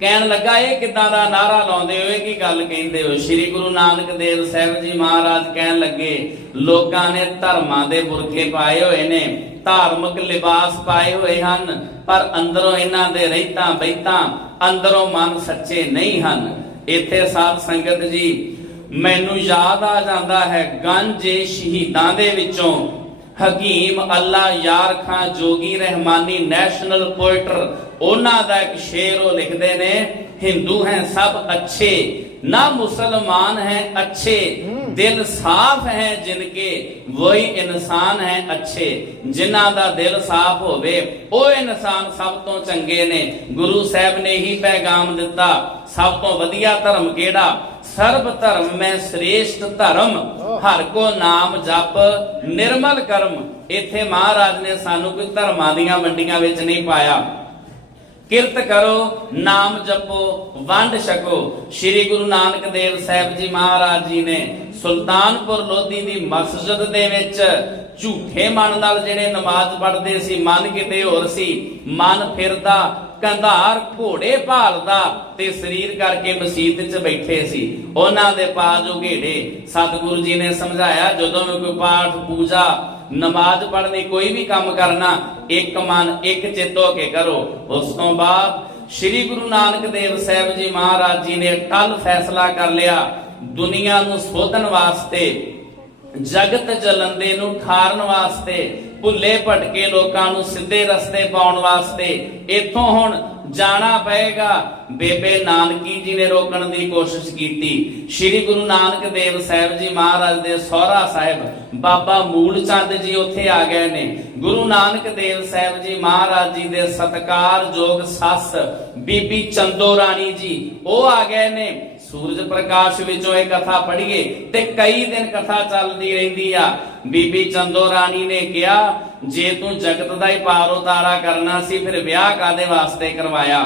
ਕਹਿਣ ਲੱਗਾ, ਇਹ ਕਿਦਾਂ ਦਾ ਨਾਰਾ ਲਾਉਂਦੇ ਹੋ? ਕੀ ਗੱਲ ਕਹਿੰਦੇ ਹੋ? ਸ੍ਰੀ ਗੁਰੂ ਨਾਨਕ ਦੇਵ ਸਾਹਿਬ ਜੀ ਮਹਾਰਾਜ ਕਹਿਣ ਲੱਗੇ, ਲੋਕਾਂ ਨੇ ਧਰਮਾਂ ਦੇ ਬੁਰਕੇ ਪਾਏ ਹੋਏ ਨੇ, ਧਾਰਮਿਕ ਲਿਬਾਸ ਪਾਏ ਹੋਏ ਹਨ, ਪਰ ਅੰਦਰੋਂ ਇਹਨਾਂ ਦੇ ਰਹਿਤਾਂ ਬੈਤਾਂ ਅੰਦਰੋਂ ਮਨ ਸੱਚੇ ਨਹੀਂ ਹਨ। ਇੱਥੇ ਸਾਧ ਸੰਗਤ ਜੀ, ਮੈਨੂੰ ਯਾਦ ਆ ਜਾਂਦਾ ਹੈ ਗੰਜੇ ਸ਼ਹੀਦਾਂ ਦੇ ਵਿੱਚੋਂ। ਹਕੀਮ ਅੱਲਾ ਯਾਰ ਖਾਂ ਜੋਗੀ ਰਹਿਮਾਨੀ ਨੈਸ਼ਨਲ ਪੋਇਟਰ ਉਹਨਾਂ ਦਾ ਇੱਕ ਸ਼ੇਰ ਉਹ ਲਿਖਦੇ ਨੇ, ਹਿੰਦੂ ਹੈ ਸਭ ਅੱਛੇ ਨਾ ਮੁਸਲਮਾਨ ਹੈ ਅੱਛੇ, ਦਿਲ ਸਾਫ਼ ਹੈ ਜਿਨਕੇ, ਵਹੀ ਇਨਸਾਨ ਹੈ ਅੱਛੇ। ਜਿਨ੍ਹਾਂ ਦਾ ਦਿਲ ਸਾਫ਼ ਹੋਵੇ, ਉਹ ਇਨਸਾਨ ਸਭ ਤੋਂ ਚੰਗੇ ਨੇ। ਗੁਰੂ ਸਾਹਿਬ ਨੇ ਹੀ ਪੈਗਾਮ ਦਿੱਤਾ, ਸਭ ਤੋਂ ਵਧੀਆ ਧਰਮ ਕਿਹੜਾ? ਸਰਬ ਧਰਮ ਮੈਂ ਸ੍ਰੇਸ਼ਟ ਧਰਮ, ਹਰ ਕੋ ਨਾਮ ਜਪ, ਨਿਰਮਲ ਕਰਮ। ਇੱਥੇ ਮਹਾਰਾਜ ਨੇ ਸਾਨੂੰ ਕੋਈ ਧਰਮਾਂ ਦੀਆਂ ਮੰਡੀਆਂ ਵਿੱਚ ਨਹੀਂ ਪਾਇਆ। ਕਿਰਤ ਕਰੋ, ਨਾਮ ਜਪੋ, ਵੰਡ ਛਕੋ। ਸ੍ਰੀ ਗੁਰੂ ਨਾਨਕ ਦੇਵ ਸਾਹਿਬ ਜੀ ਮਹਾਰਾਜ ਜੀ ਨੇ ਸੁਲਤਾਨਪੁਰ ਲੋਧੀ ਦੀ ਮਸਜਿਦ ਦੇ ਵਿੱਚ ਝੂਠੇ ਮਨ ਨਾਲ ਜਿਹੜੇ ਨਮਾਜ਼ ਪੜ੍ਹਦੇ ਸੀ, ਮਨ ਕਿਤੇ ਹੋਰ ਸੀ, ਮਨ ਫਿਰਦਾ, ਕੰਧਾਰ ਘੋੜੇ ਭਾਲਦਾ ਤੇ ਸਰੀਰ ਕਰਕੇ ਮਸਜਿਦ 'ਚ ਬੈਠੇ ਸੀ। ਉਹਨਾਂ ਦੇ ਪਾਜ ਉਘੇੜੇ ਸਤਿਗੁਰੂ ਜੀ ਨੇ ਸਮਝਾਇਆ, ਜਦੋਂ ਵੀ ਕੋਈ ਪਾਠ, ਪੂਜਾ ਨਮਾਜ਼ ਪੜ੍ਹਨੀ, ਕੋਈ ਵੀ ਕੰਮ ਕਰਨਾ, ਇੱਕ ਮਨ ਇੱਕ ਚਿੱਤ ਹੋ ਕੇ ਕਰੋ। ਉਸ ਤੋਂ ਬਾਅਦ ਸ੍ਰੀ ਗੁਰੂ ਨਾਨਕ ਦੇਵ ਸਾਹਿਬ ਜੀ ਮਹਾਰਾਜ ਜੀ ਨੇ ਕੱਲ ਫੈਸਲਾ ਕਰ ਲਿਆ, ਦੁਨੀਆ ਨੂੰ ਸੋਧਣ ਵਾਸਤੇ, ਜਗਤ ਜਲੰਦੇ ਨੂੰ ਠਾਰਨ ਵਾਸਤੇ, ਭੁੱਲੇ ਭਟਕੇ ਲੋਕਾਂ ਨੂੰ ਸਿੱਧੇ ਰਸਤੇ ਪਾਉਣ ਵਾਸਤੇ, ਇਥੋਂ ਹੁਣ ਜਾਣਾ ਪਏਗਾ। ਬੇਬੇ ਨਾਨਕੀ ਜੀ ਨੇ ਰੋਕਣ ਦੀ ਕੋਸ਼ਿਸ਼ ਕੀਤੀ। ਸ੍ਰੀ ਗੁਰੂ ਨਾਨਕ ਦੇਵ ਸਾਹਿਬ ਜੀ ਮਹਾਰਾਜ ਦੇ ਸਹੁਰਾ ਸਾਹਿਬ ਬਾਬਾ ਮੂਲ ਚੰਦ ਜੀ ਉੱਥੇ ਆ ਗਏ ਨੇ। ਗੁਰੂ ਨਾਨਕ ਦੇਵ ਸਾਹਿਬ ਜੀ ਮਹਾਰਾਜ ਜੀ ਦੇ ਸਤਕਾਰਯੋਗ ਸੱਸ ਬੀਬੀ ਚੰਦੋ ਰਾਣੀ ਜੀ, ਉਹ ਆ ਗਏ ਨੇ। ਸੂਰਜ ਪ੍ਰਕਾਸ਼ ਵਿੱਚੋਂ ਇਹ ਕਥਾ ਪੜ੍ਹੀਏ ਤੇ ਕਈ ਦਿਨ ਕਥਾ ਚੱਲਦੀ ਰਹਿੰਦੀ ਆ। ਬੀਬੀ ਚੰਦੋ ਰਾਣੀ ਨੇ ਕਿਹਾ, ਜੇ ਤੂੰ ਜਗਤ ਦਾ ਹੀ ਪਾਰ ਉਤਾਰਾ ਕਰਨਾ ਸੀ, ਫਿਰ ਵਿਆਹ ਕਾਦੇ ਵਾਸਤੇ ਕਰਵਾਇਆ?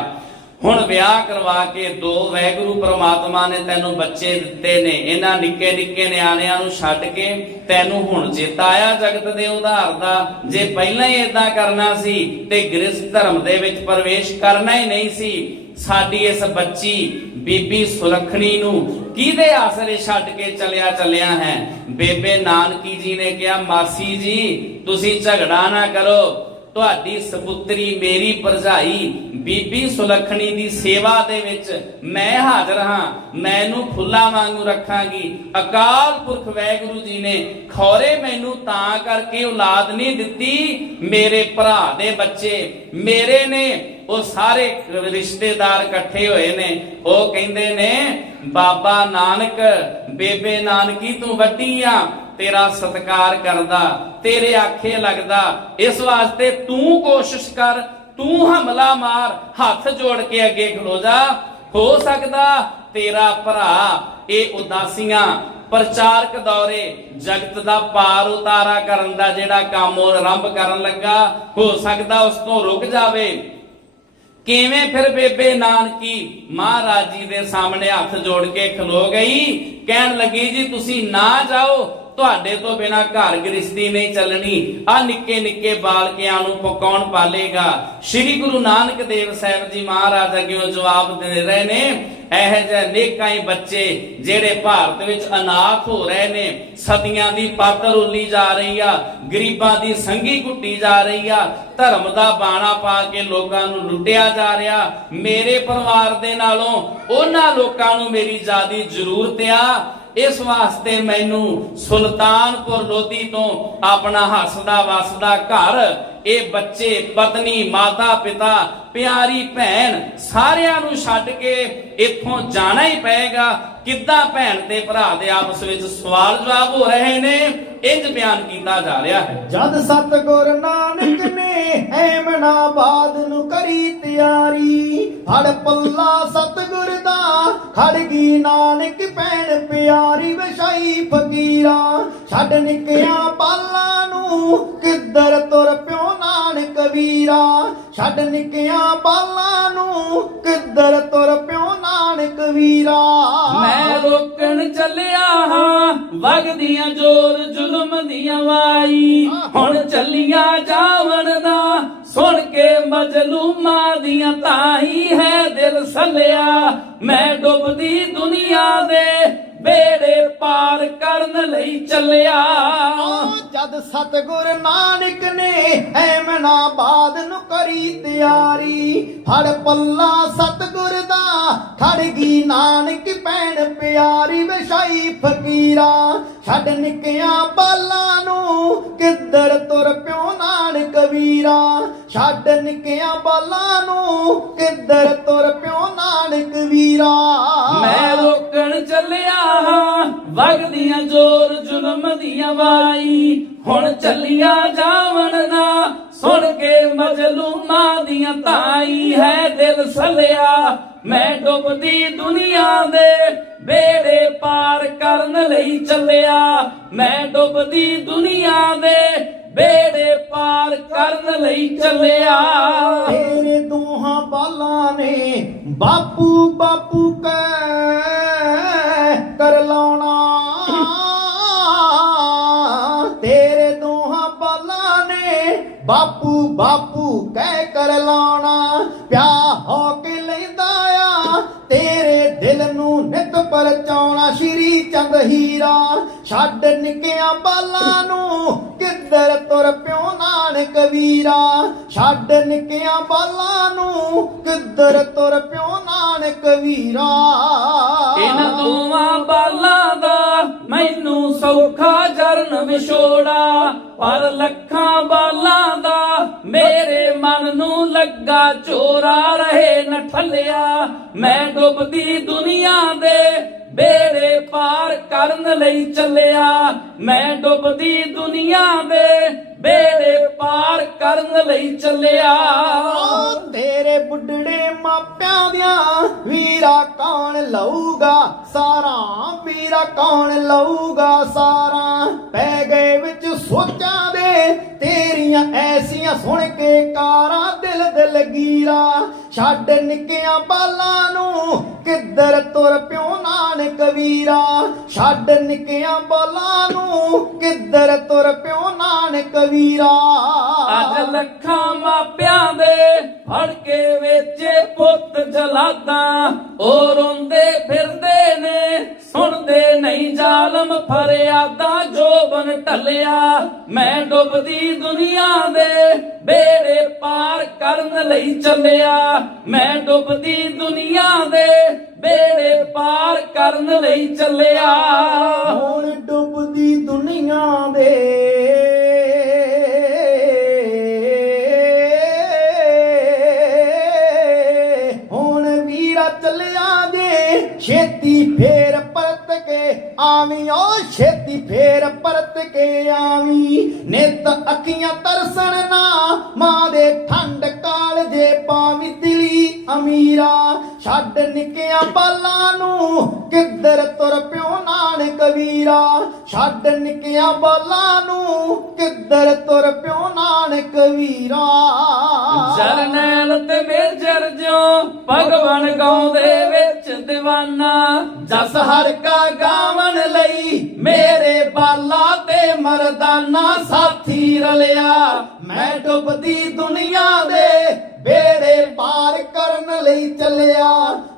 ਹੁਣ ਵਿਆਹ ਕਰਵਾ ਕੇ ਦੋ ਵੈਗੁਰੂ ਪ੍ਰਮਾਤਮਾ ਨੇ ਤੈਨੂੰ ਬੱਚੇ ਦਿੱਤੇ ਨੇ, ਇਹਨਾਂ ਨਿੱਕੇ ਨਿੱਕੇ ਨਿਆਣਿਆਂ ਨੂੰ ਛੱਡ ਕੇ ਤੈਨੂੰ ਹੁਣ ਚੇਤਾ ਆਇਆ ਜਗਤ ਦੇ ਉਧਾਰ ਦਾ। ਜੇ ਪਹਿਲਾਂ ਹੀ ਇਦਾਂ ਕਰਨਾ ਸੀ ਤੇ ਗ੍ਰਸਥ ਧਰਮ ਦੇ ਵਿੱਚ ਪ੍ਰਵੇਸ਼ ਕਰਨਾ ਹੀ ਨਹੀਂ ਸੀ, ਸਾਡੀ ਇਸ ਬੱਚੀ ਬੀਬੀ ਸੁਲੱਖਣੀ ਨੂੰ ਕਿਹਦੇ ਆਸਰੇ ਛੱਡ ਕੇ ਚਲਿਆ ਚੱਲਿਆ ਹੈ? ਬੇਬੇ ਨਾਨਕੀ ਜੀ ਨੇ ਕਿਹਾ, ਮਾਸੀ ਜੀ, ਤੁਸੀਂ ਝਗੜਾ ਨਾ ਕਰੋ। ਤੁਹਾਡੀ ਸਪੁੱਤਰੀ ਮੇਰੀ ਭਰਜਾਈ ਬੀਬੀ ਸੁਲੱਖਣੀ ਦੀ ਸੇਵਾ ਦੇ ਵਿੱਚ ਮੈਂ ਹਾਜ਼ਰ ਹਾਂ। ਮੈਨੂੰ ਫੁੱਲਾਂ ਵਾਂਗੂ ਰੱਖਾਂਗੀ। ਅਕਾਲ ਪੁਰਖ ਵੈਗੁਰੂ ਜੀ ਨੇ ਖੌਰੇ ਮੈਨੂੰ ਤਾਂ ਕਰਕੇ ਔਲਾਦ ਨਹੀਂ ਦਿੱਤੀ। ਮੇਰੇ ਭਰਾ ਦੇ ਬੱਚੇ ਮੇਰੇ ਨੇ, ਉਹ ਸਾਰੇ ਰਿਸ਼ਤੇਦਾਰ ਇਕੱਠੇ ਹੋਏ ਨੇ। ਉਹ ਕਹਿੰਦੇ ਨੇ, ਬਾਬਾ ਨਾਨਕ, ਬੇਬੇ ਨਾਨਕੀ ਤੂੰ ਵੱਡੀ ਆ। ਤੇਰਾ ਸਤਿਕਾਰ ਕਰਦਾ, ਤੇਰੇ ਆਖੇ ਲੱਗਦਾ। ਇਸ ਵਾਸਤੇ ਤੂੰ ਕੋਸ਼ਿਸ਼ ਕਰ, ਤੂੰ ਹਮਲਾ ਮਾਰ, ਹੱਥ ਜੋੜ ਕੇ ਅੱਗੇ ਖਲੋ ਜਾ। ਹੋ ਸਕਦਾ ਤੇਰਾ ਭਰਾ ਇਹ ਉਦਾਸੀਆਂ ਪ੍ਰਚਾਰਕ ਦੌਰੇ ਜਗਤ ਦਾ ਪਾਰ ਉਤਾਰਾ ਕਰਨ ਦਾ ਜਿਹੜਾ ਕੰਮ ਉਹ ਆਰੰਭ ਕਰਨ ਲੱਗਾ, ਹੋ ਸਕਦਾ ਉਸ ਤੋਂ ਰੁਕ ਜਾਵੇ। ਕਿਵੇਂ ਫਿਰ ਬੇਬੇ ਨਾਨਕੀ ਮਹਾਰਾਜ ਜੀ ਦੇ ਸਾਹਮਣੇ ਹੱਥ ਜੋੜ ਕੇ ਖਲੋ ਗਈ? ਕਹਿਣ ਲੱਗੀ, ਜੀ, ਤੁਸੀਂ ਨਾ ਜਾਓ ਤੁਹਾਡੇ ਤੋਂ ਬਿਨਾ ਘਰ ਗ੍ਰਸਤੀ ਨਹੀਂ ਚੱਲਣੀ। ਆ ਨਿੱਕੇ ਨਿੱਕੇ ਬਾਲਕਿਆਂ ਨੂੰ ਪ- ਪਾਲੇਗਾ। ਸ੍ਰੀ ਗੁਰੂ ਨਾਨਕ ਦੇਵ ਸਾਹਿਬ ਜੀ ਮਹਾਰਾਜ ਅੱਗੇ ਉਹ ਜਵਾਬ ਦੇ ਰਹੇ ਨੇ, ਇਹ ਜਿਹੇ ਨੇਕਾਂ ਬੱਚੇ ਜਿਹੜੇ ਭਾਰਤ ਵਿੱਚ ਅਨਾਥ ਹੋ ਰਹੇ ਨੇ, ਸਦੀਆਂ ਦੀ ਪਾਤਰ ਉੱਲੀ ਜਾ ਰਹੀ ਆ, ਗਰੀਬਾਂ ਦੀ ਸੰਗੀ ਕੁੱਟੀ ਜਾ ਰਹੀ ਆ, ਧਰਮ ਦਾ ਬਾਣਾ ਪਾ ਕੇ ਲੋਕਾਂ ਨੂੰ ਲੁੱਟਿਆ ਜਾ ਰਿਹਾ। ਮੇਰੇ ਪਰਿਵਾਰ ਦੇ ਨਾਲੋਂ ਉਹਨਾਂ ਲੋਕਾਂ ਨੂੰ ਮੇਰੀ ਜਿਆਦੀ ਜ਼ਰੂਰਤ ਆ। ਇਸ ਵਾਸਤੇ ਮੈਨੂੰ ਸੁਲਤਾਨਪੁਰ ਲੋਧੀ ਤੋਂ ਆਪਣਾ ਹੱਸਦਾ ਵਸਦਾ ਘਰ ਇਹ ਬੱਚੇ, ਪਤਨੀ, ਮਾਤਾ, ਪਿਤਾ, ਪਿਆਰੀ ਭੈਣ ਸਾਰਿਆਂ ਨੂੰ ਛੱਡ ਕੇ ਇੱਥੋਂ ਜਾਣਾ ਹੀ ਪਏਗਾ। ਕਿੱਦਾਂ ਭੈਣ ਤੇ ਭਰਾ ਦੇ ਆਪਸ ਵਿੱਚ ਸਵਾਲ ਜਵਾਬ ਹੋ ਰਹੇ ਨੇ, ਇੰਜ ਬਿਆਨ ਕੀਤਾ ਜਾ ਰਿਹਾ ਹੈ। ਜਦ ਸਤਗੁਰ ਨਾਨਕ ਨੇ ਐਮਨਾਬਾਦ ਨੂੰ ਕਰੀ ਤਿਆਰੀ, ਹੜ ਪੱਲਾ ਸਤਗੁਰ ਦਾ, ਖੜ ਗਈ ਨਾਨਕ ਭੈਣ ਪਿਆਰੀ ਵਿਛਾਈ ਫਕੀਰਾ। ਛੱਡ ਨਿੱਕਿਆਂ ਪਾਲਾਂ ਨੂੰ ਕਿੱਧਰ ਤੁਰ ਪਿਓ ਨਾਨਕ ਵੀਰਾ, ਛੱਡ ਨਿੱਕਿਆਂ ਪਾਲਾਂ ਨੂੰ ਕਿੱਧਰ ਤੁਰ ਪਿਓ ਨਾਨਕ ਵੀਰਾ? ਮੈਂ ਰੋਕਣ ਚੱਲਿਆ ਹਾਂ ਵਗਦੀਆਂ ਜੋਰ ਜ਼ੁਲਮ ਦੀਆਂ ਵਾਈ। ਹੁਣ ਚੱਲੀਆਂ ਜਾਵਣ ਦਾ, ਸੁਣ ਕੇ ਮਜਲੂਮਾਂ ਦੀਆਂ ਤਾਹੀ ਹੈ ਦਿਲ ਸੱਲਿਆ। ਮੈਂ ਡੁੱਬਦੀ ਦੁਨੀਆ ਦੇ ਬੇੜੇ ਪਾਰ ਕਰਨ ਲਈ ਚੱਲਿਆ। ਜਦ ਸਤਗੁਰ ਨਾਨਕ ਨੇ ਐਮਨਾਬਾਦ ਨੂੰ ਕਰੀ ਤਿਆਰੀ ਫੜ ਪੱਲਾ ਸਤਗੁਰ ਦਾ ਖੜ ਗਈ ਨਾਨਕ ਭੈਣ ਪਿਆਰੀ ਵਿਛਾਈ ਫਕੀਰਾ। ਛੱਡ ਨਿੱਕਿਆਂ ਬਾਲਾਂ ਨੂੰ ਕਿੱਧਰ ਤੁਰ ਪਿਓ ਨਾਨਕ ਵੀਰਾ। ਛੱਡ ਨਿੱਕਿਆਂ ਬਾਲਾਂ ਨੂੰ ਕਿੱਧਰ ਤੁਰ ਪਿਓ ਨਾਨਕ ਵੀਰਾ। ਮੈਂ ਰੋਕਣ ਚੱਲਿਆ। ਵਗਦੀਆਂ ਜੋਰ ਜ਼ੁਲਮ ਦੀਆਂ ਵਾਈ। ਹੁਣ ਚੱਲੀਆਂ ਜਾਵਣ ਨਾ ਸੁਣ ਕੇ ਮਜਲੂਮਾਂ ਦੀਆਂ ਤਾਈ ਹੈ ਦਿਲ ਸਲਿਆ। ਮੈਂ ਡੁੱਬਦੀ ਦੁਨੀਆ ਦੇ ਬੇੜੇ ਪਾਰ ਕਰਨ ਲਈ ਚੱਲਿਆ। ਮੈਂ ਡੁੱਬਦੀ ਦੁਨੀਆ ਦੇ ਬੇੜੇ ਪਾਰ ਕਰਨ ਲਈ ਚੱਲਿਆ। ਤੇਰੇ ਦੋਹਾਂ ਬਾਲਾਂ ਨੇ ਬਾਪੂ ਬਾਪੂ ਕਹਿ ਕਰ ਲਾਉਣਾ। ਬਾਪੂ ਬਾਪੂ, ਕਹਿ ਕਰ ਲਾਉਣਾ ਪਿਆ ਹੋ ਕੇ ਲੈਂਦਾ ਆ, ਤੇਰੇ ਦਿਲ ਨੂੰ ਨਿਤ ਪਰਚਾਉਣਾ, ਸ਼੍ਰੀ ਚੰਦ ਹੀਰਾ, ਛੱਡ ਨਿੱਕਿਆਂ ਬਾਲਾਂ ਨੂੰ, ਕਿੱਧਰ ਤੁਰ ਪਿਓ ਨਾਨਕ ਵੀਰਾ, ਛੱਡ ਨਿੱਕਿਆਂ ਬਾਲਾਂ ਨੂੰ, ਕਿੱਧਰ ਤੁਰ ਪਿਓ ਨਾਨਕ ਵੀਰਾ। ਇਹਨਾਂ ਦੋਵਾਂ ਬਾਲਾਂ ਦਾ ਮੈਨੂੰ ਸੌਖਾ ਜਰਨ ਵਿਛੋੜਾ, ਪਰ ਲੱਖਾਂ ਬਾਲਾਂ ਦਾ ਮੇਰੇ ਮਨ ਨੂੰ ਲੱਗਾ ਚੋਰਾ, ਰਹੇ ਨ ਮੈਂ ਡੁੱਬਦੀ ਦੁਨੀਆ ਦੇ ਬੇੜੇ ਪਾਰ ਕਰਨ ਲਈ ਚੱਲਿਆ। ਮੈਂ ਡੁੱਬਦੀ ਦੁਨੀਆ ਦੇ ਬੇੜੇ ਪਾਰ ਕਰਨ ਲਈ ਚੱਲਿਆ। ਓ ਤੇਰੇ ਬੁੱਢੜੇ ਮਾਪਿਆਂ ਦੀਆਂ ਵੀਰਾ ਕੌਣ ਲਊਗਾ? ਸਾਰਾ ਵੀਰਾ ਕੌਣ ਲਊਗਾ? ਸਾਰਾ ਪੈ ਗਏ ਵਿੱਚ ਸੋਚਾਂ ਦੇ, ਤੇਰੀਆਂ ਐਸੀਆਂ ਸੁਣ ਕੇ ਕਾਰਾਂ ਦਿਲ ਦਿਲ ਗੀਰਾ ਛੱਡ ਨਿੱਕਿਆਂ ਬਾਲਾਂ ਨੂੰ ਕਿੱਧਰ ਤੁਰ ਪਿਓ ਨਾਨਕ ਵੀਰਾ? ਛੱਡ ਨਿੱਕਿਆਂ ਬਾਲਾਂ ਨੂੰ ਕਿੱਧਰ ਤੁਰ ਪਿਓ ਨਾਨਕ ਵੀਰਾ। ਅੱਜ ਲੱਖਾਂ ਮਾਪਿਆਂ ਦੇ ਫੜ ਕੇ ਵੇਚੇ ਪੁੱਤ ਜਲਾਦਾਂ। ਉਹ ਰੋਂਦੇ ਫਿਰਦੇ ਨੇ ਸੁਣਦੇ ਨਹੀਂ ਜ਼ਾਲਮ ਫਰਿਆਦਾਂ ਜੋ ਬਨ ਢਲਿਆ। ਮੈਂ ਡੁੱਬਦੀ ਦੁਨੀਆ ਦੇ ਬੇੜੇ ਪਾਰ ਕਰਨ ਲਈ ਚੱਲਿਆ। ਮੈਂ ਡੁੱਬਦੀ ਦੁਨੀਆ ਦੇ ਬੇੜੇ ਪਾਰ ਕਰਨ ਲਈ ਚੱਲਿਆ। ਹੁਣ ਡੁੱਬਦੀ ਦੁਨੀਆ ਦੇ ਆਵੀਂ, ਓ ਛੇਤੀ ਫੇਰ ਪਰਤ ਕੇ ਆਵੀਂ। ਨਿਤ ਅੱਖੀਆਂ ਤਰਸਣ ਨਾ, ਮਾਂ ਦੇ ਠੰਡ ਕਾਲ ਜੇ ਪਾਵੀਂ ਦਿਲੀ ਅਮੀਰਾ। ਛੱਡ ਨਿੱਕੀਆਂ ਬਾਲਾਂ ਨੂੰ, ਕਿੱਧਰ ਤੁਰ ਪਿਓ ਨਾਨਕ ਵੀਰਾ। ਛੱਡ ਨਿੱਕੀਆਂ ਬਾਲਾਂ ਨੂੰ, ਕਿੱਧਰ ਤੁਰ ਪਿਓ ਨਾਨਕ ਵੀਰਾ। ਜਰਨੈਲ ਤੇ ਮੇਜਰ ਜਿਉ ਭਗਵਾਨ ਗਾਉਂਦੇ ਵਿੱਚ ਦੀਵਾਨਾ, ਜਸ ਹਰ ਕਾ ਗਾਵਣ ਲਈ ਮੇਰੇ ਬਾਲਾ ਤੇ ਮਰਦਾਨਾ ਸਾਥੀ ਰਲਿਆ। ਮੈਂ ਡੁੱਬਦੀ ਦੁਨੀਆ ਦੇ ਬੇੜੇ ਪਾਰ ਕਰਨ ਲਈ ਚੱਲਿਆ।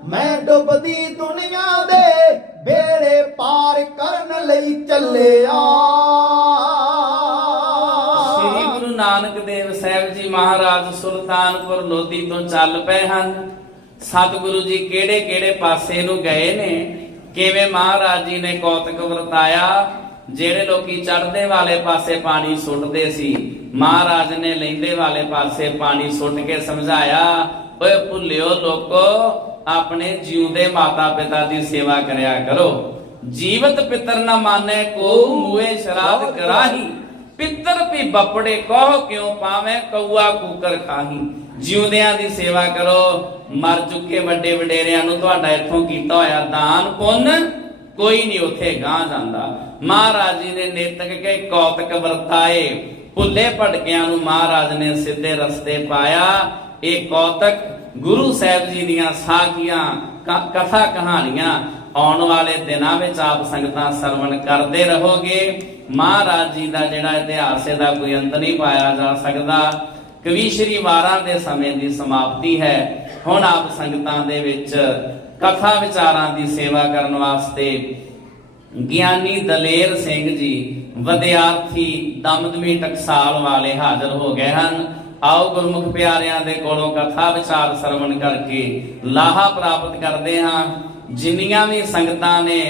ਮੈਂ ਡੁੱਬਦੀ ਦੁਨੀਆ ਦੇ ਬੇੜੇ ਪਾਰ ਕਰਨ ਲਈ ਚੱਲਿਆ। ਸ੍ਰੀ ਗੁਰੂ ਨਾਨਕ ਦੇਵ ਸਾਹਿਬ ਜੀ ਮਹਾਰਾਜ ਸੁਲਤਾਨਪੁਰ ਲੋਧੀ ਤੋਂ ਚੱਲ ਪਏ ਹਨ। ਸਤਿਗੁਰੂ ਜੀ ਕਿਹੜੇ ਕਿਹੜੇ ਪਾਸੇ ਨੂੰ ਗਏ ਨੇ? ਕਿਵੇਂ ਮਹਾਰਾਜ ਜੀ ਨੇ ਕੌਤਕ ਵਰਤਾਇਆ? ਜਿਹੜੇ ਲੋਕੀ ਚੜ੍ਹਦੇ ਵਾਲੇ ਪਾਸੇ ਪਾਣੀ ਸੁੱਟਦੇ ਸੀ ਮਹਾਰਾਜ ਨੇ ਲੈਂਦੇ ਵਾਲੇ ਪਾਸੇ ਪਾਣੀ ਸੁੱਟ ਕੇ ਸਮਝਾਇਆ ਓਏ ਭੁੱਲਿਓ ਲੋਕੋ ਆਪਣੇ ਜਿਉਂਦੇ ਮਾਤਾ ਪਿਤਾ ਦੀ ਸੇਵਾ ਕਰਿਆ ਕਰੋ। ਜੀਵਤ ਪਿਤਰ ਨਾ ਮਾਨੇ ਕੋ ਮੂਏ ਸ਼ਰਾਧ ਕਰਾਹੀ। ਪਿੱਤਰ ਵੀ ਬੱਪੜੇ ਕਹੋ ਕਿਉ ਪਾਵੇਂ ਕਊਆ ਕੂਕਰ ਖਾਹੀ। ਜਿਉਂਦਿਆਂ ਦੀ ਸੇਵਾ ਕਰੋ, ਮਰ ਚੁੱਕੇ ਵੱਡੇ ਵਡੇਰਿਆਂ ਨੂੰ ਤੁਹਾਡਾ ਇੱਥੋਂ ਕੀਤਾ ਹੋਇਆ ਦਾਨ ਪੁੰਨ ਕੋਈ ਨਹੀਂ ਉੱਥੇ ਗਾਂ ਜਾਂਦਾ। ਮਹਾਰਾਜ ਜੀ ਨੇ ਨੇਤਕ ਕੇ ਕੌਤਕ ਵਰਤਾਏ, ਭੁੱਲੇ ਭਟਕਿਆਂ ਨੂੰ ਮਹਾਰਾਜ ਨੇ ਸਿੱਧੇ ਰਸਤੇ ਪਾਇਆ। ਇਹ ਕੌਤਕ ਗੁਰੂ ਸਾਹਿਬ ਜੀ ਦੀਆਂ ਸਾਖੀਆਂ ਕਥਾ ਕਹਾਣੀਆਂ ਆਉਣ ਵਾਲੇ ਦਿਨਾਂ ਵਿੱਚ ਆਪ ਸੰਗਤਾਂ ਸਰਵਣ ਕਰਦੇ ਰਹੋਗੇ। ਮਹਾਰਾਜ ਜੀ ਦਾ ਜਿਹੜਾ ਇਤਿਹਾਸ, ਇਹਦਾ ਕੋਈ ਅੰਤ ਨਹੀਂ ਪਾਇਆ ਜਾ ਸਕਦਾ। ਕਵੀ ਸ਼੍ਰੀ ਵਾਰਾਂ ਦੇ ਸਮੇਂ ਦੀ ਸਮਾਪਤੀ ਹੈ। ਹੁਣ ਆਪ ਸੰਗਤਾਂ ਦੇ ਵਿੱਚ ਕਥਾ ਵਿਚਾਰਾਂ ਦੀ ਸੇਵਾ ਕਰਨ ਵਾਸਤੇ ਗਿਆਨੀ ਦਲੇਰ ਸਿੰਘ ਜੀ, ਵਿਦਿਆਰਥੀ ਦਮਦਮੀ ਟਕਸਾਲ ਵਾਲੇ ਹਾਜ਼ਰ ਹੋ ਗਏ ਹਨ। ਆਓ ਗੁਰਮੁਖ ਪਿਆਰਿਆਂ ਦੇ ਕੋਲੋਂ ਕਥਾ ਵਿਚਾਰ ਸਰਵਣ ਕਰਕੇ ਲਾਹਾ ਪ੍ਰਾਪਤ ਕਰਦੇ ਹਾਂ। ਜਿੰਨੀਆਂ ਵੀ ਸੰਗਤਾਂ ਨੇ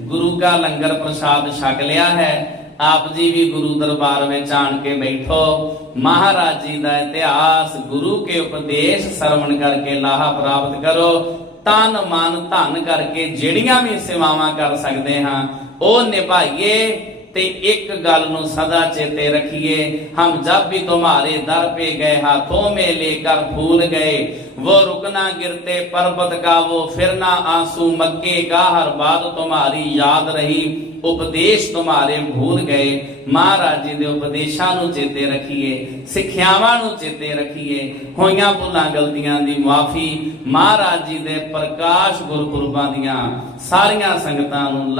ਗੁਰੂ ਦਾ ਲੰਗਰ ਪ੍ਰਸਾਦ ਛਕ ਲਿਆ ਹੈ, ਆਪ ਜੀ ਵੀ ਗੁਰੂ ਦਰਬਾਰ ਵਿੱਚ ਆਣ ਕੇ ਬੈਠੋ। ਮਹਾਰਾਜ ਜੀ ਦਾ ਇਤਿਹਾਸ, ਗੁਰੂ ਕੇ ਉਪਦੇਸ਼ ਸਰਵਣ ਕਰਕੇ ਲਾਹਾ ਪ੍ਰਾਪਤ ਕਰੋ। ਤਨ ਮਨ ਧਨ ਕਰਕੇ ਜਿਹੜੀਆਂ ਵੀ ਸੇਵਾਵਾਂ ਕਰ ਸਕਦੇ ਹਾਂ, ਉਹ ਨਿਭਾਈਏ। ਤੇ ਇੱਕ ਗੱਲ ਨੂੰ ਸਦਾ ਚੇਤੇ ਰੱਖੀਏ, ਹਮ ਜਬ ਵੀ ਤੁਹਾਰੇ ਦਰ ਪੇ ਗਏ ਹਾਥੋਂ ਮੇ ਲੈ ਕਰ ਫੂਲ ਗਏ। वो रुकना गिरते पर्वत का वो फिरना आंसू मक्के का हर बात तुम्हारी याद रही ਉਪਦੇਸ਼ ਤੁਹਾਰੇ ਭੂਲ ਗਏ। ਮਹਾਰਾਜ ਜੀ ਦੇ ਉਪਦੇਸ਼ਾਂ ਨੂੰ ਚੇਤੇ ਰੱਖੀਏ, ਸਿੱਖਿਆਵਾਂ ਨੂੰ ਚੇਤੇ ਰੱਖੀਏ। ਹੋਈਆਂ ਭੁੱਲਾਂ ਗਲਤੀਆਂ ਦੀ ਮਾਫੀ ਮਹਾਰਾਜ ਜੀ ਦੇ ਪ੍ਰਕਾਸ਼ ਗੁਰਪੁਰਬਾਂ ਦੀਆਂ ਸਾਰੀਆਂ ਸੰਗਤਾਂ ਨੂੰ